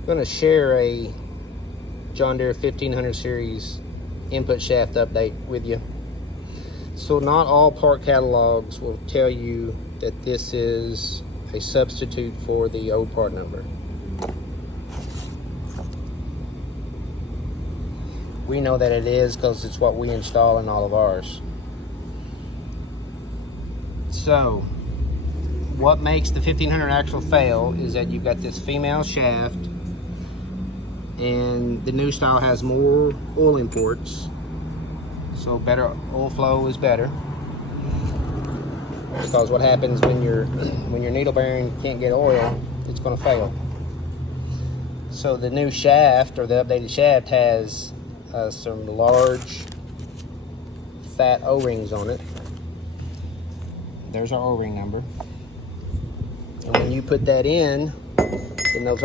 I'm going to share a John Deere 1500 series input shaft update with you. So not all part catalogs will tell you that this is a substitute for the old part number. We know that it is because it's what we install in all of ours. So what makes the 1500 axle fail is that you've got this female shaft, and the new style has more oil imports, so better oil flow is better. Because what happens when your needle bearing can't get oil, it's going to fail. So the new shaft, or the updated shaft, has some large fat O-rings on it. There's our O-ring number. And when you put that in those